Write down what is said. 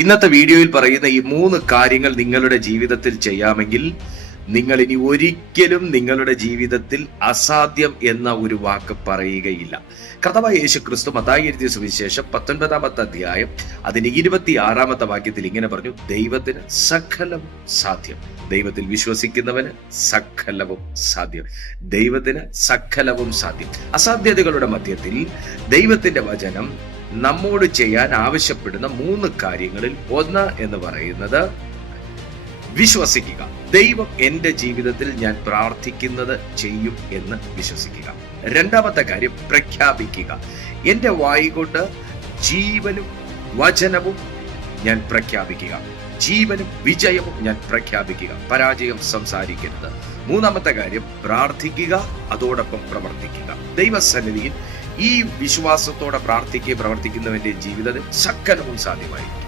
ഇന്നത്തെ വീഡിയോയിൽ പറയുന്ന ഈ 3 കാര്യങ്ങൾ നിങ്ങളുടെ ജീവിതത്തിൽ ചെയ്യാമെങ്കിൽ നിങ്ങൾ ഇനി ഒരിക്കലും നിങ്ങളുടെ ജീവിതത്തിൽ അസാധ്യം എന്ന ഒരു വാക്ക് പറയുകയില്ല. കർത്താവായ യേശുക്രിസ്തു മത്തായി എഴുതിയ സുവിശേഷം 19-ാമത്തെ അധ്യായം അതിന് 26-ാമത്തെ വാക്യത്തിൽ ഇങ്ങനെ പറഞ്ഞു, ദൈവത്തിന് സകലവും സാധ്യം. ദൈവത്തിൽ വിശ്വസിക്കുന്നവന് സകലവും സാധ്യം. ദൈവത്തിന് സകലവും സാധ്യം. അസാധ്യതകളുടെ മധ്യത്തിൽ ദൈവത്തിന്റെ വചനം നമ്മോട് ചെയ്യാൻ ആവശ്യപ്പെടുന്ന 3 കാര്യങ്ങളിൽ ഒന്ന് എന്ന് പറയുന്നത് വിശ്വസിക്കുക. ദൈവം എന്റെ ജീവിതത്തിൽ ഞാൻ പ്രാർത്ഥിക്കുന്നത് ചെയ്യും എന്ന് വിശ്വസിക്കുക. രണ്ടാമത്തെ കാര്യം പ്രഖ്യാപിക്കുക. എന്റെ വായി കൊണ്ട് ജീവനും വചനവും ഞാൻ പ്രഖ്യാപിക്കുക. ജീവനും വിജയവും ഞാൻ പ്രഖ്യാപിക്കുക. പരാജയം സംസാരിക്കരുത്. മൂന്നാമത്തെ കാര്യം പ്രാർത്ഥിക്കുക, അതോടൊപ്പം പ്രവർത്തിക്കുക. ദൈവസന്നിധിയിൽ ഈ വിശ്വാസത്തോടെ പ്രാർത്ഥിക്കുകയും പ്രവർത്തിക്കുന്നവന്റെ ജീവിതത്തിൽ സകലവും സാധ്യമായിരിക്കും.